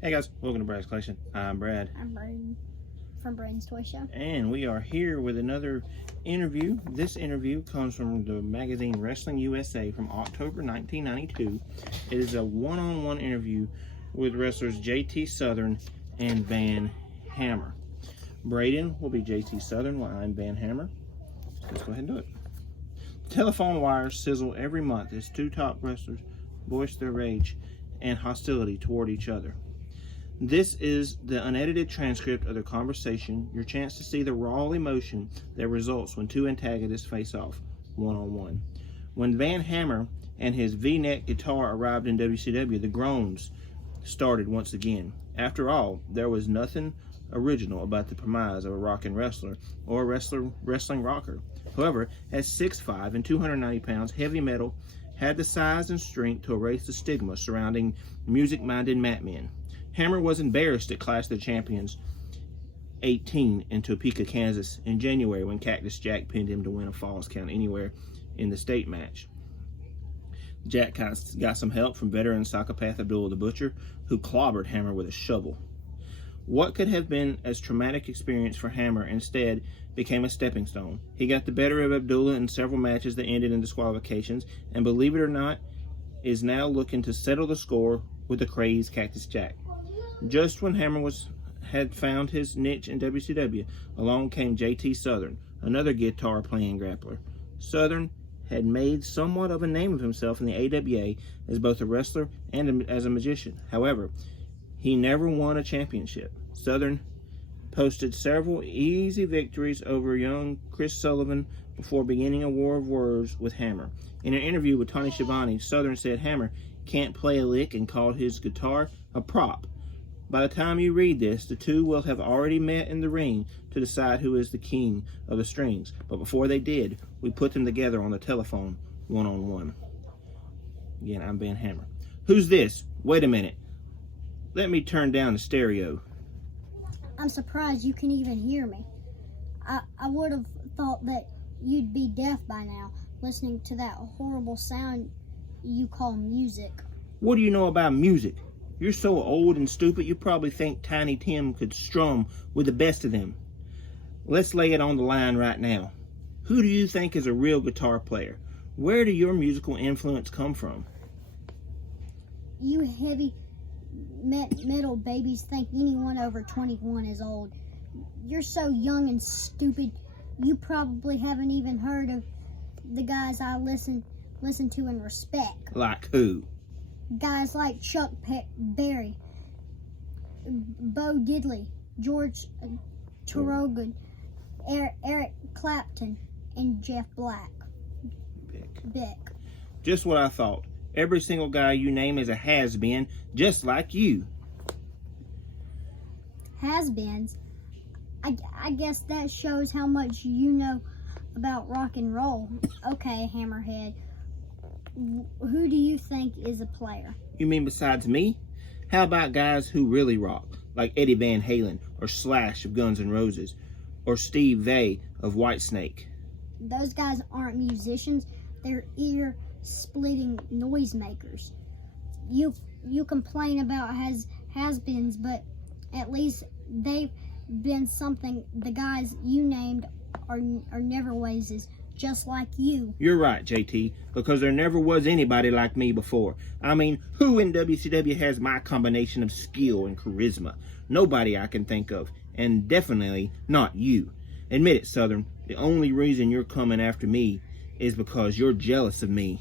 Hey guys, welcome to Brad's Collection. I'm Brad. I'm Braden from Braden's Toy Show. And we are here with another interview. This interview comes from the magazine Wrestling USA from October 1992. It is a one-on-one interview with wrestlers JT Southern and Van Hammer. Braden will be JT Southern while I'm Van Hammer. Let's go ahead and do it. Telephone wires sizzle every month as two top wrestlers voice their rage and hostility toward each other. This is the unedited transcript of the conversation, your chance to see the raw emotion that results when two antagonists face off one-on-one. When Van Hammer and his V-neck guitar arrived in WCW, the groans started once again. After all, there was nothing original about the premise of a rockin' wrestler or a wrestling rocker. However, at 6'5" and 290 pounds, heavy metal had the size and strength to erase the stigma surrounding music-minded mat men. Hammer was embarrassed at Clash of the Champions 18 in Topeka, Kansas in January when Cactus Jack pinned him to win a Falls Count Anywhere in the state match. Jack got some help from veteran psychopath Abdullah the Butcher, who clobbered Hammer with a shovel. What could have been a traumatic experience for Hammer instead became a stepping stone. He got the better of Abdullah in several matches that ended in disqualifications, and believe it or not, is now looking to settle the score with the crazed Cactus Jack. Just when Hammer had found his niche in WCW, along came JT Southern, another guitar-playing grappler. Southern had made somewhat of a name of himself in the AWA as both a wrestler and as a magician. However, he never won a championship. Southern posted several easy victories over young Chris Sullivan before beginning a war of words with Hammer. In an interview with Tony Schiavone, Southern said Hammer can't play a lick and called his guitar a prop. By the time you read this, the two will have already met in the ring to decide who is the king of the strings. But before they did, we put them together on the telephone, one-on-one. Again, I'm Van Hammer. Who's this? Wait a minute. Let me turn down the stereo. I'm surprised you can even hear me. I would have thought that you'd be deaf by now, listening to that horrible sound you call music. What do you know about music? You're so old and stupid you probably think Tiny Tim could strum with the best of them. Let's lay it on the line right now. Who do you think is a real guitar player? Where do your musical influence come from? You heavy metal babies think anyone over 21 is old. You're so young and stupid, you probably haven't even heard of the guys I listen to and respect. Like who? Guys like Chuck Berry, Bo Diddley, George Thorogood, Eric Clapton, and Jeff Black. Beck. Just what I thought. Every single guy you name is a has-been, just like you. Has-beens? I guess that shows how much you know about rock and roll. Okay, Hammerhead. Who do you think is a player? You mean besides me? How about guys who really rock, like Eddie Van Halen, or Slash of Guns N' Roses, or Steve Vai of Whitesnake? Those guys aren't musicians. They're ear-splitting noisemakers. You complain about has-beens, but at least they've been something. The guys you named are never waises, just like you. You're right, JT, because there never was anybody like me before. I mean, who in WCW has my combination of skill and charisma? Nobody I can think of, and definitely not you. Admit it, Southern, the only reason you're coming after me is because you're jealous of me.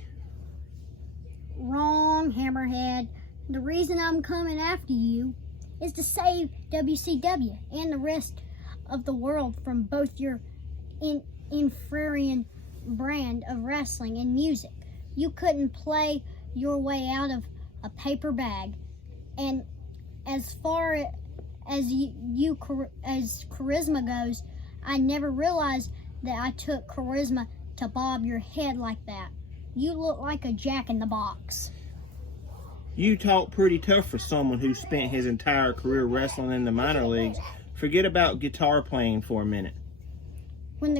Wrong, Hammerhead. The reason I'm coming after you is to save WCW and the rest of the world from both your inferior brand of wrestling and music. You couldn't play your way out of a paper bag, and as far as as charisma goes, I never realized that I took charisma to bob your head like that. You look like a jack-in-the-box. You talk pretty tough for someone who spent his entire career wrestling in the minor leagues. Forget about guitar playing for a minute. When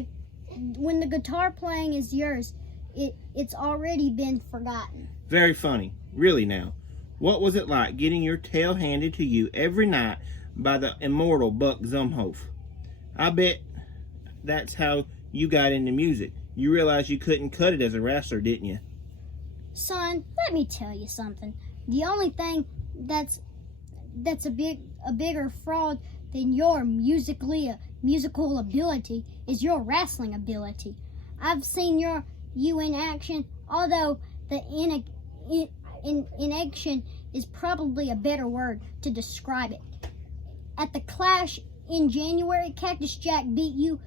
the guitar playing is yours, it's already been forgotten. Very funny. Really now. What was it like getting your tail handed to you every night by the immortal Buck Zumhofe? I bet that's how you got into music. You realized you couldn't cut it as a wrestler, didn't you? Son, let me tell you something. The only thing that's a bigger fraud than your musical ability is your wrestling ability. I've seen you in action, although the in action is probably a better word to describe it. At the Clash in January, Cactus Jack beat you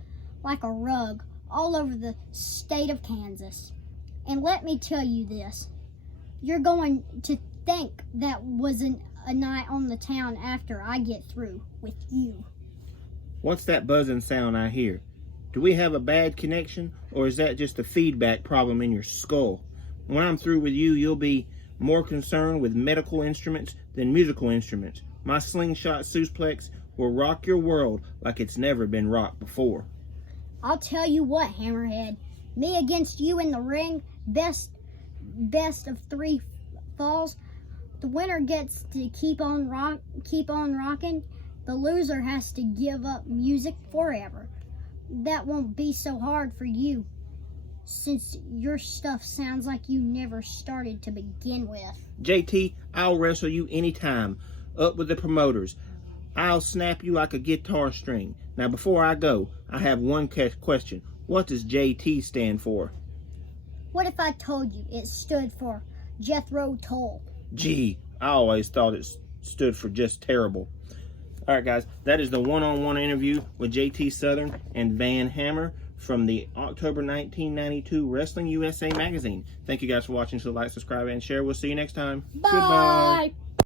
like a rug all over the state of Kansas. And let me tell you this, you're going to think that wasn't a night on the town after I get through with you. What's that buzzing sound I hear? Do we have a bad connection, or is that just a feedback problem in your skull? When I'm through with you, you'll be more concerned with medical instruments than musical instruments. My slingshot suplex will rock your world like it's never been rocked before. I'll tell you what, Hammerhead. Me against you in the ring, best of 3 falls. The winner gets to keep on rocking. The loser has to give up music forever. That won't be so hard for you, since your stuff sounds like you never started to begin with. JT, I'll wrestle you anytime. Up with the promoters. I'll snap you like a guitar string. Now, before I go, I have one question. What does JT stand for? What if I told you it stood for Jethro Tull? Gee, I always thought it stood for just terrible. All right, guys, that is the one-on-one interview with JT Southern and Van Hammer from the October 1992 Wrestling USA magazine. Thank you guys for watching. So like, subscribe, and share. We'll see you next time. Bye. Goodbye.